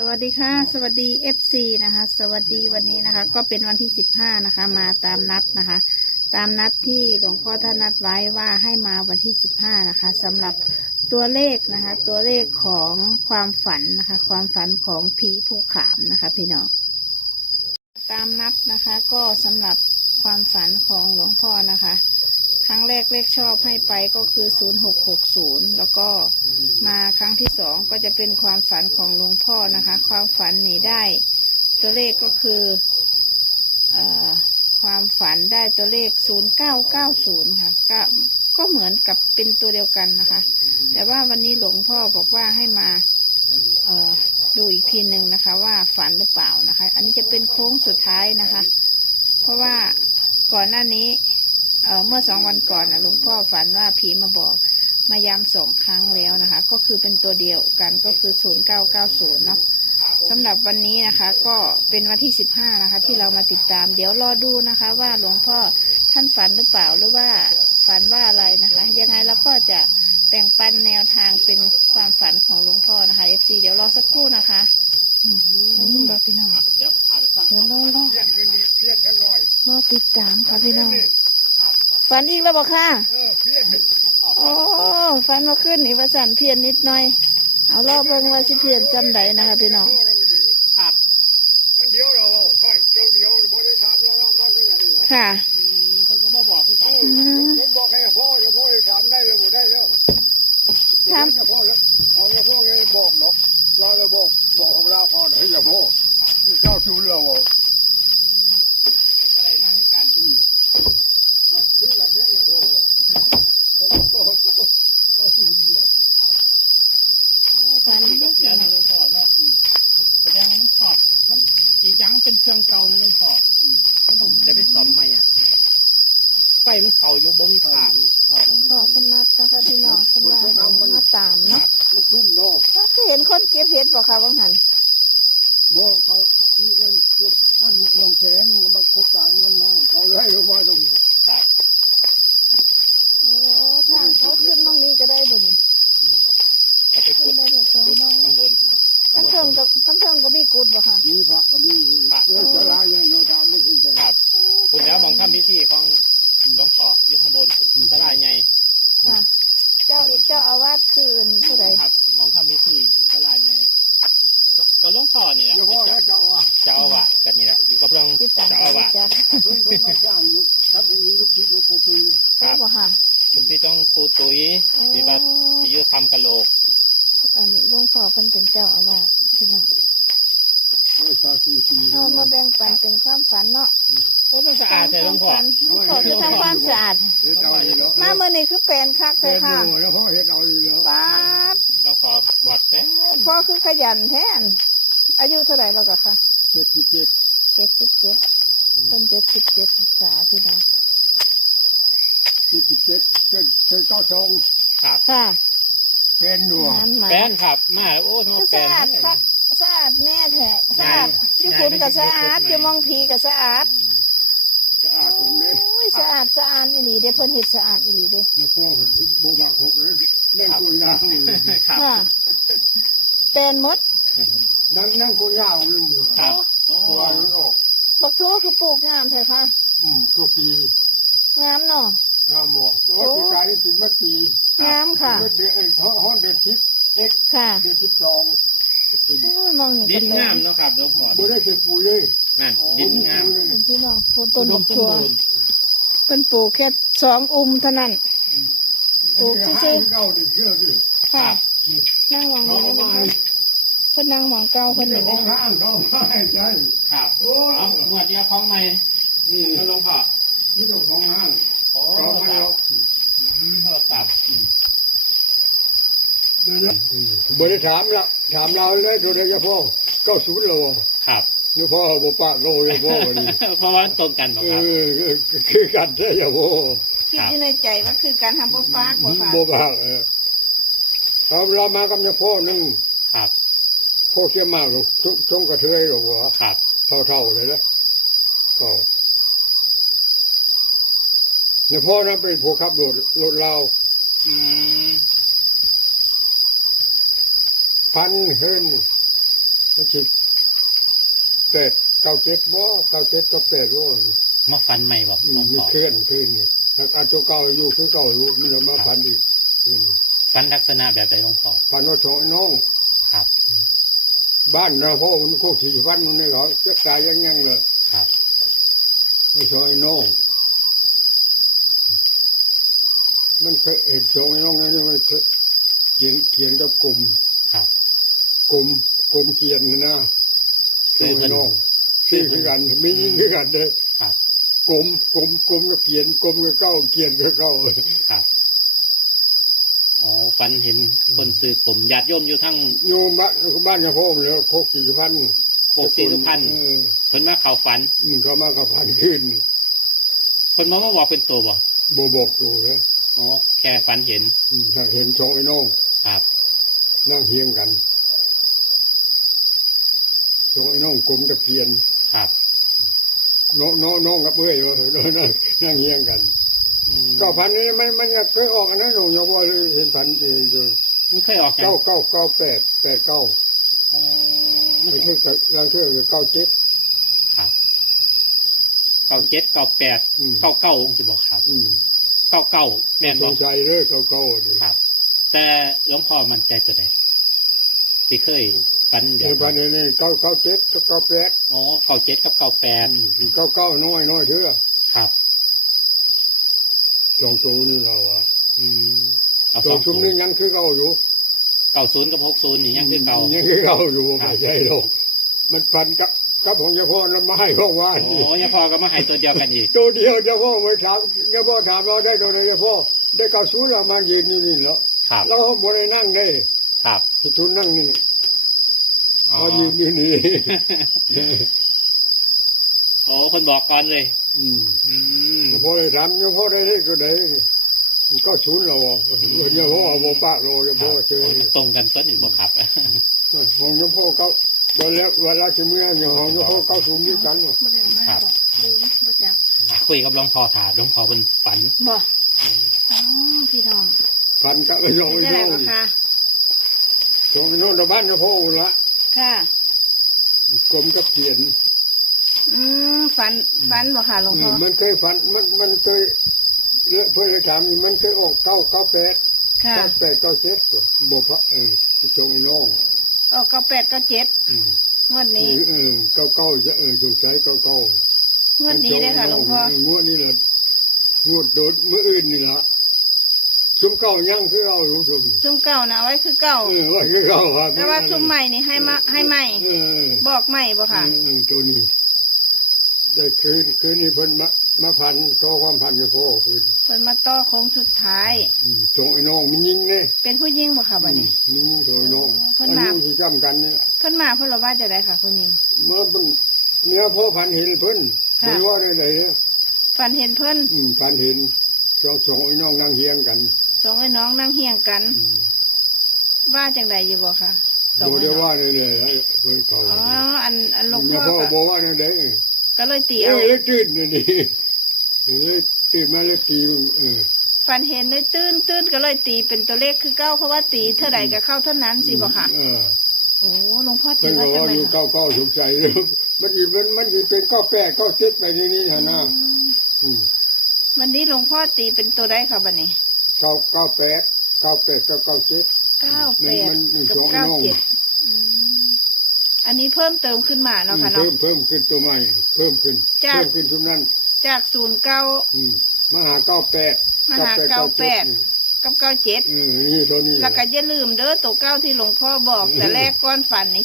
สวัสดีค่ะสวัสดี FC นะคะสวัสดีวันนี้นะคะก็เป็นวันที่15นะคะมาตามนัดนะคะตามนัดที่หลวงพ่อท่านนัดไว้ว่าให้มาวันที่15นะคะสำหรับตัวเลขนะคะตัวเลขของความฝันนะคะความฝันของผีผู้ขามนะคะพี่น้องตามนัดนะคะก็สำหรับความฝันของหลวงพ่อนะคะครั้งแรกเลขชอบให้ไปก็คือ0660แล้วก็มาครั้งที่2ก็จะเป็นความฝันของหลวงพ่อนะคะความฝันนี้ได้ตัวเลขก็คือความฝันได้ตัวเลข0990ค่ะก็เหมือนกับเป็นตัวเดียวกันนะคะแต่ว่าวันนี้หลวงพ่อบอกว่าให้มาดูอีกทีหนึ่งนะคะว่าฝันหรือเปล่านะคะอันนี้จะเป็นโค้งสุดท้ายนะคะเพราะว่าก่อนหน้านี้เมื่อ2 วันก่อนหลวงพ่อฝันว่าผีมาบอกมาย้ำ2 ครั้งแล้วนะคะก็คือเป็นตัวเดียวกันก็คือ0990เนาะสำหรับวันนี้นะคะก็เป็นวันที่15นะคะที่เรามาติดตามเดี๋ยวรอดูนะคะว่าหลวงพ่อท่านฝันหรือเปล่าหรือว่าฝันว่าอะไรนะคะยังไงเราก็จะแบ่งปันแนวทางเป็นความฝันของหลวงพ่อนะคะ FC เดี๋ยวรอสักครู่นะคะนี่บอกพี่น้องเดี๋ยวรอติดตามค่ะพี่น้องฝันอีกแล้วบอกค่ะโอ้ฝันมาขึ้นนี่ว่าสั่นเพี้ยนนิดหน่อยเอารอบเบิ่งว่าสิเพี้ยนจำได้นะคะพี่น้องครับเดียวเราใช่เดียวบริษัทเรามาขนาดนี้ค่ะคนก็บอกที่กันผมบอกให้พ่อเดี๋ยวพ่อทำได้เลยหมดได้แล้วทำพ่อแล้วพ่อไงบอกเนาะเราเลยบอกของเราพ่อให้อย่าพ่อเข้าชูนเราก็ได้มาให้การคือกันแท้อย่าพ่อชูนอยู่ฝันเยอะจังหลวงพ่อเนาะแสดงว่ามันสอบมันจีจังเป็นเครื่องเก่ามันยังสอบมันต้องได้ไปซ่อมใหม่อ่ะไฟมันเข่าอยู่บ่มีขาดหลวงพ่อคนนัดนะคะพี่น้องคนว่ามาตามเนาะมันชุ่มเนาะก็เห็นคนเก็บเห็ดบอกค่ะว่างหันบ่เขาที่นั่นนั่นลงแสงมันโคกลางมันมาเขาไล่ลงมาตรงนี้โอ้ทางเขาขึ้นตรงนี้ก็ได้บุญขึ้นได้ละ2 มองข้างบนทั้งเทิงก็มีกุดบ่ค่ะมีพระก็มีเรื่องจะลายังโนทามไม่ขึ้นครับคุณแล้วมองทำพิธีของหลวงพ่ออยู่ข้างบนตลาดใหญ่ค่ะเจ้าอาวาสคืนผู้ใดครับมองทำพิธีตลาดใหญ่ก็หลวงพ่อนี่แหละเจ้าอาวาสกันนี่แหละอยู่กับเรื่องเจ้าอาวาสเพิ่นมาสร้างอยู่ครับมีลูกศิษย์ลูกปู่ตุยครับค่ะลูกศิษย์ต้องปู่ตุยที่วัดที่อยู่ทำกะโหลกหลวงพ่อเป็นเจ้าอาวาสพี่น้องเอามาแบ่งปันเป็นความฝันเนาะโอ้เป็นสะอาดเลยหลวงพ่อหลวงพ่อคือทำความสะอาดมาเมื่อนี้คือแปลนคักเลยค่ะป๊าดหลวงพ่อวัดแป๊บพ่อคือขยันแท้อายุเท่าไหร่แล้วก็ค่ะ77ต้น77พรรษาพี่น้อง77เกิด92ครับค่ะเป็นหนัวเป็นครับมาโอ้ทั้งเป็นสะอาดแน่แท้สะอาดอยู่คุณกับสะอาดอยู่มองผีกับสะอาดผมเลยสะอาดอีหลีเด้เพิ่นเฮ็ดสะอาดอีหลีเด้ในครัวโบบาง6เลยนั่งตัวยาวครับเป็นมดนั่งตัวยาวเลยครับตัวมันออกบักทั่วคือปลูกงามแท้ค่ะตัวปีงามเนาะงามบ่โอ้ปีกายสิมาปีงามค่ะเดือนฮ้อนเดือน10 x ค่ะเดือน12มองดินงามเนาะครับหลวงพ่อบ่ได้เก็บปุ๋ยเลยนั่นดินงามพี่น้องต้นบักทั่วเป็นปลูกแค่2 เท่านั้นปลูกซื่อๆค่ะนั่งมองนี่เพิ่นนั่งมองเก่าเพิ่นนี่ของห้างเขาไม่ใช่ครับเอาหมวดเดียวของใหม่นี่หลวงพ่อนี่ของห้างเขาให้เราตัดบริถามละถามเราเลยตัวเดียวพ่อ90 โลครับนี่พ่อบ่ปากโลเลยพ่อวันนี้เพราะว่าตรงกันบ่ครับคือกันได้อย่าพ่อคิดอยู่ในใจว่าคือการทำบ่ปากบ่ปากเรามากับเนี่ยพ่อนึงครับพ่อเขี้ยมากหรอกชงกระเทยหรอกวะครับเท่าเลยนะเนี่ยพ่อนั้นเป็นผู้ขับรถเราพันเฮิน มันสิแปดเก้าเจ็ดบ่เก้าเจ็ดก็แปดบ่ มาฟันใหม่บอกหลวง มี พ่อ เคลื่อนนี่แล้วอันตัวเก่าอยู่คือเก่าอยู่มีมาพันอีก ฟันลักษณะแบบไหนหลวงพ่อ พันว่าสองน้อง ครับ บ้านนะพ่อมันโคกสี่พันมันนี่เหรอจะกายยังเลย ครับ สองน้องมันเคยเห็นสองน้องนี่มันเคยเขียนกับกลุ่ม ครับ กลุ่มเขียนนะสองน้องชื่อคือกันไม่ยิ่งคือกันเลย ครับ กลุ่มก็เขียนกลุ่มก็เก้าเขียนก็เก้า ครับอ๋อฟันเห็นคนซื้อกลุ่มญาติโยมอยู่ทั้ง อยู่บ้านจะพ่อเลยโคกสี่พัน โคกสี่ทุกพันเพิ่นว่าเขาฝัน มันเขามากับพันขึ้น เพิ่นมาบอกเป็นตัวบอก บอกตัวเลย อ๋อแค่ฝันเห็น เห็นสองน้อง ครับ นั่งเฮียงกันสองน้องกลมกับเกียน ครับ น้องกับเอ้ยนั่งเฮียงกัน อืม ก็พันนี้มันเคยออกอันนั้นหนูยอมว่าเห็นพันเองจน มันเคยออก เก้าแปดเก้า อ๋อไม่ ไม่ ใช่ ใช่เราเชื่อเก้าเจ็ด ครับเก้าเจ็ดเก้าแปด อืม เก้าเก้าองค์จะบอกครับ อืม เก้าเก้าแม่น ส บอก งสัยเลยเก้าดิ ครับ แต่หลวงพ่อมันใจตัวไหนที่เคยฝันเดี๋ย เห็ วน พันนี้เก้าเจ็ดกับเก้าแปด อ๋อเก้าเจ็ดกับเก้าแปด เก้าน้อยเชื่อ ครับ สองตัวนี่เราอะ อืมเอา ตั ส ว อง ชุ ตั ม ว นี้ยังคือเก่าอยู่ 90กับ60นี่ยังคือเก่า ยังคือเก่าอยู่ ครั ไม่ บ ใช่หรอกมันพันกับของเจ้าพ่อแล้วมาให้พ่อว่า โอ้ยาพอก็มาให้ตัวเดียวกันอีก ตัวเดียวเจ้าพ่อไม่ถามเจ้าพ่อถามเราได้ตัวไหนเจ้าพ่อได้เก้าศูนย์เรามายืนนี่แล้ว ครับ เราบนได้นั่งได้ ครับ ที่ทุนนั่งนี่ อ๋อ มายืนนี่ โอ้คนบอกก่อนเลย อืม เจ้าพ่อได้ถามเจ้าพ่อได้เลขตัวไหนก็ศูนย์เราเจ้าพ่อเอาโมปากเราเจ้า ครั พ่ บ อเจอ โอ้ตรงกันต้นอีกบอกครับ ของเจ้าพ่อเขาตอนแรกเวลาจะเมื่ออย่างของเจ้าพ่อเก้าศูนย์นี่กัน บ่ได้มา ครับ บอกลืมบ่จัก คุยกับหลวงพ่อถาหลวงพ่อเป็นฝัน บ่อ๋อพี่น้อง พันกับไอ้น้อง เป็น ไอ้ ได้ น้ ไร อง บ่คะ สองไอ้น้องตะบ้านเจ้าพ่อละ ค่ะ กลมกับเขียน ฝันบ่ค่ะหลวงพ่อ มันเคยฝันมันเคยเพื่อนถามมันเคยออกเก้าแปด ค่ะ เก้าเจ็ดบ่พระจงไอ้น้อง ออก98 97งวดนี้ เก้าจะสงสัยเก้าง วดนี้ได้อค่ะหลวงพ่อง วดนี้แหละงวดโดดเมื่ออื่นนี่ละซุ้มเก้ายังคือเอารู้ซุ้ม ซุ่มเก่านะเอาไว้คือเก่า ว่าคือเก้าครับ แต่ว่าซุ่มใหม่นี่ให้ใหม่ บอกใหม่บ่ค่ะ ตัวนี้ได้คืนนี้เพิ่นมาพันโตความพันกับพ่อคืน เพิ่นมาต่อโค้งสุดท้าย จงไอ้น้องมันยิงเนี่ย เป็นผู้หญิงบ่ค่ะบัดนี้ ยิงจงไอ้น้อง เพิ่ อั น น มา นี้ที่จำกันเนี่ย เพิ่นมาเพิ่นละว่าจะได้ค่ะผู้หญิง เมื่อเป็นเนื้อพ่อพันเห็นเพิ่น ค่ะ ไม่ว่าได้ไหนเนี่ย ฝันเห็นเพิ่น พันเห็นสองไอ้น้องนั่งเฮียงกัน สองไอ้น้องนั่งเฮียงกัน ว่าจังใดอยู่บ่ค่ะสอง โบ ไอ้ ได้ น้อ ว่าง ได้เลยเพิ่นเขา อ๋ออันหลวง เนื้ พ่ อ อ พ่อ ก็ บอกว่าได้ไหน ก็เลยตี เอ เอา อแล้วตื่นนี่เลยตื่นมาแล้วตีฝันเห็นเลยตื่นก็เลยตีเป็นตัวเลขคือเก้าเพราะว่าตีเท่าใดก็เข้าเท่านั้นสิบ่ค่ะ โอ้หลวงพ่อตี เพิ่น ว่า บอก จัง ว่า ได อยู่ ค่ะ เก้าสงสัยเลยมันสิเป็นเก้าแปดเก้าเจ็ดไปที่นี่ฮะนะ วันนี้หลวงพ่อตีเป็นตัวใดค่ะบัดนี้ เก้าแปดเก้าเจ็ด 98 มัน กับ สองไอ้น้อง 97อันนี้เพิ่มเติมขึ้นมาเนาะค่ะเนาะ เพิ่มขึ้นตัวใหม่เพิ่มขึ้นชุดนั้น จาก09 มาหาเก้าแปด มาหา98 กับ97 นี่เท่านี้ แล้วก็อย่าลืมเด้อตัวเก้าที่หลวงพ่อบอก แต่แรกก้อนฝันใน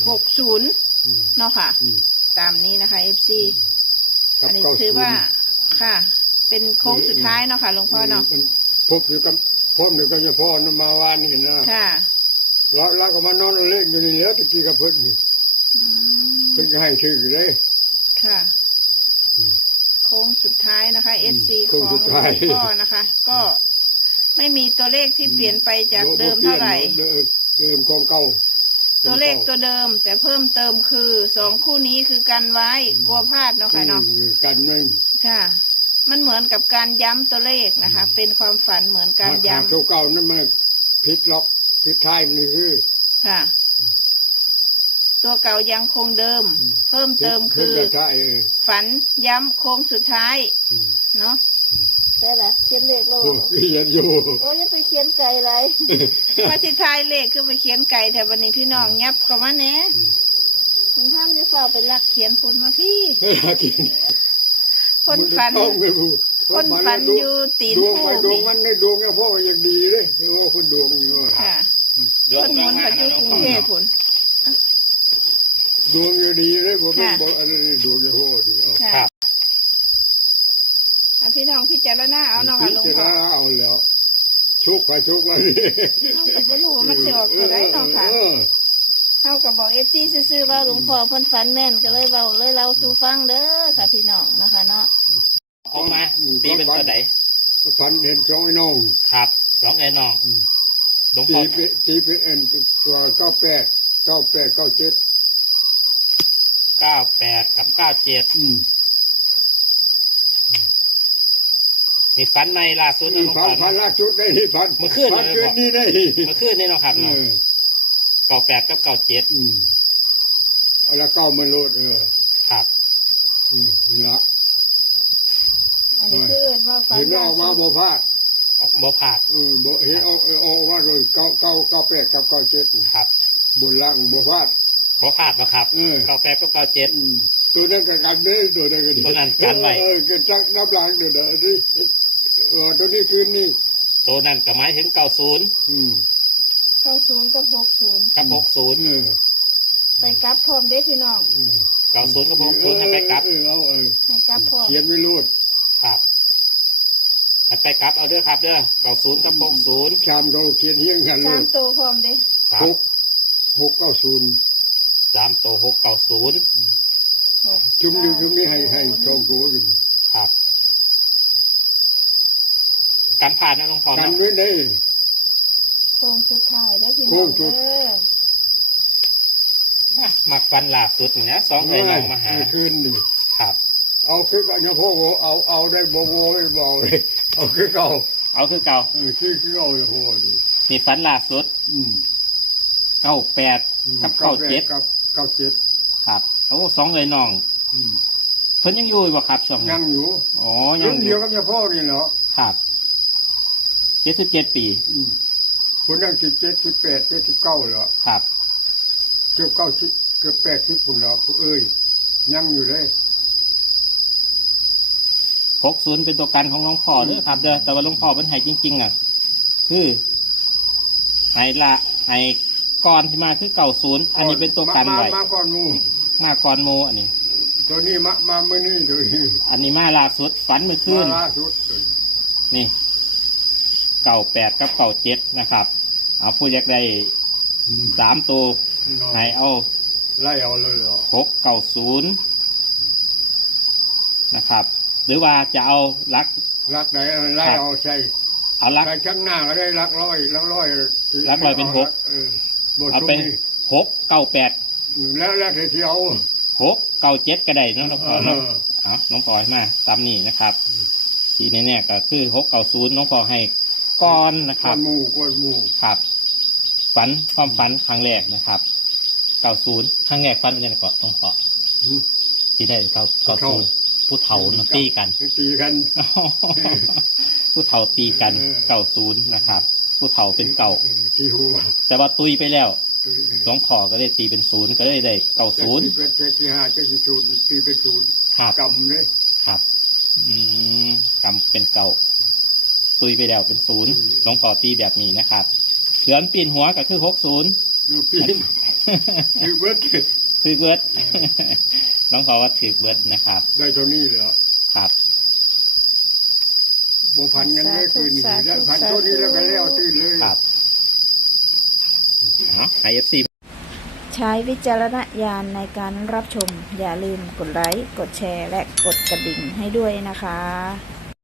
0660เนาะค่ะ ตามนี้นะคะ FC อันนี้ถือว่าค่ะ เป็นโค้งสุดท้ายเนาะค่ะหลวงพ่อเนาะ พบอยู่กับพ่อหนึ่งก็จะพ่อนมาวานนี่นะ ค่ะ แล้วก็มานอนเล่นอยู่นี่แล้วตะกี้กับเพิ่นนี่ อืม เพิ่นจะให้ชื่อเลย ค่ะ โค้งสุดท้ายนะคะ FC ข โค้ อง ง สุด หลว ท้าย งพ่อนะคะ ก็ไม่มีตัวเลขที่เปลี่ยนไปจากเดิมเท่าไหร่ เดิมของเก่า ตัวเลขตัวเดิม แต่เพิ่มเติมคือสองคู่นี้คือกันไว้กลัวพลาดเนาะค่ะเนาะ กันนึง ค่ะ มันเหมือนกับการย้ำตัวเลขนะคะ เป็นความฝันเหมือนการย้ำ เก่าๆนั่นมันพิษล็อกพิษท้ายมันนี่คือ ค่ะ ตัวเก่ายังคงเดิม เพิ่มเติมคือ ขึ้นกระทะฝันย้ำโค้งสุดท้าย อืม เนาะได้ละเขียนเลขแล้ว โอ้ยยันอยู่ โอ้ยไปเขียนไก่ไรมาสิทายเลขคือไปเขียนไก่แต่วันนี้พี่น้องยับเข้ามาแน่ถึงท่านจะเฝ้าไปลักเขียนผลมาพี่ คนฝัน คนฝันอยู่ตีน ดวง ผู้ ไปดวง พี่ มันในดวงเนี่ยพ่อยังดีเลยว่าคนดวงอยู่ ค่ะ ดว ค ง นมนต์ปัจจุกรุงเทพผล ดวงยังดีเลยผม ค่ะ บอกอะไรดวงยังพ่อดีเอา ค่ะ ครับ อ่ะพี่น้องพิจารณาเอาเนาะค่ะหลวง จะ พ่อ ได้เอาแล้วชุกไปชุกมาดิ เอากับบ่รู้ว่ามันสิออกตัวไรเนาะค่ะ เออ เฮากับบอกเอฟซีซื่อๆว่าหลวงพ่อเพิ่นฝันแม่นก็เลยเว้าเลยเราสู่ฟังเด้อค่ะพี่น้องนะคะเนาะ ออกมาตีเป็นตัวไหน ฝันเห็นสองไอ้น้อง ครับสองไอ้น้องหลวง ตี พ่อ เป็นตีเป็นเอ็นตัว98 97 98 กับ 97 อืม นี่ฝันในล่าสุดนะหลวง พั พ่ น อ พัน เนาะ ล่าสุดได้ที่พัน เมื่อคืน พัน เลย คืน บอก นี้ได้ เมื่อคืนนี่เนาะครับ เอ เนาะ อ 98 กับ 97 อืมเอาละเก้ามันโลดครับ นี่ละ อันนี้คือว่าฝัน เห็นออกมาบ่พลาด ออกบ่ผาด บ่เห็นออกมาเลย98กับ97 ครับ บนล่างบ่พลาด บ่ผาดนะครับ 98 กับ 97 ตัวนั้นก็กันเด้ตัวนั้นก็ดี ตัวนั้นกันไว้ ก็จักน้ำหลังเด้อนี่ตัวนี้คืนนี้ ตัวนั้นก็หมายถึง 90 90กับ60 กับ 60 ไปกลับพร้อมเด้อพี่น้อง 90 กับ 60ให้ไปกลับ เอา ให้กลับพร้อม เขียนไว้รูด ครับให้ไปกลับเอาเด้อครับเด้อ90 กับ 60 ชามเราเขียนเฮียงกัน สา รู ม ด ตัวพร้อมเด้ 690 3ตัว690 ชุมนี้ให้ชมตัวอยู่ ครับการผ่านนะหลวงพ่อ กัน เนาะ ไว้ได้ โค้งสุดท้ายเด้อพี่ โค้ น้อง งสุด เด้อ มักฟันล่าสุดนี่นะสองไอ้น้องมาหา คืนนี่ ครับ เอาคือก่อนนะพ่อเอาได้บ่ไม่บอกเลยเอาคือเก่า เอาคือเก่า คือเก่าเลยพ่อดี นี่ฟันล่าสุด 98 กับ 97 กับ97 ครับโอ้สองไอ้น้องเพิ่นยังอยู่บ่ครับช่วงนี้ ยังอยู่ อ๋อยั รุ่ ง น อ เดียว ยู่ กับยาพ่อนี่เหรอ ครับ77 ปี คนนั่ง17 18 79เหรอ ครับ เกือบ90เกือบ80พุ่นแล้วเอ้ยยังอยู่เลย 60เป็นตัวกันของหลวงพ่อเด้อครับเด้อแต่ว่าหลวงพ่อเพิ่นให้จริงๆน่ะคือให้ละให้ก่อนที่มาคือ90อันนี้เป็นตัวกันไว้ มาก่อนหมู มาก่อนโมอันนี้ ตัวนี้มาเมื่อนี้ตัวนี้ อันนี้มาล่าสุดฝันเมื่อคืน มาล่าสุด นี่98 กับ97นะครับเอาผู้อยากได้3ตัวให้เอา ไล่เอาเลยเหรอ 690นะครับ หรือว่าจะเอาลัก รักไหนไล่เอาใช่ เอาลัก ใครชั้นหน้าก็ได้รักร้อยรักร้อย รักร้อยเป็นหก เอาเป็น698แล้วที่เอา 697ก็ได้เนาะน้องพอเนาะเอาน้องพอให้มาตามนี้นะครับที่แน่ๆก็คือ690น้องพอให้ก้อนนะค ก้ รั อบ นหมู ครับฝันความฝันครั้งแรกนะครับ90ครั้งแรกฝันเป็นยังไงก่อนน้องพอที่ได้90ผู้เฒ่าเนาะตีกัน ตีกัน ผู้เฒ่าตีกัน90นะครับ ผู้เฒ่าเป็นเก่า ตีหัว แต่ว่าตุยไปแล้วหลวงพ่อก็ได้ตีเป็น0ก็ได้ได้90 เป็นที่5จะศูนย์ตีเป็นศูนย์ ครับ กำเลย ครับกำเป็นเก่าตุยไปแล้วเป็น0หลวงพ่อตีแบบนี้นะครับเหลือนปีนหัวก็คือ60 ปีนคือเบิร์ด ถือเบิร์ดหลวงพ่อว่าถือเบิร์ดนะครับ ได้เท่านี้เหรอ ครับ บ่พันกันได้คืนนี้ได้พันเท่านี้แล้วก็แล้วตื่นเลย ครับไอเอฟซี ใช้วิจารณญาณในการรับชม อย่าลืมกดไลค์ กดแชร์ และกดกระดิ่งให้ด้วยนะคะ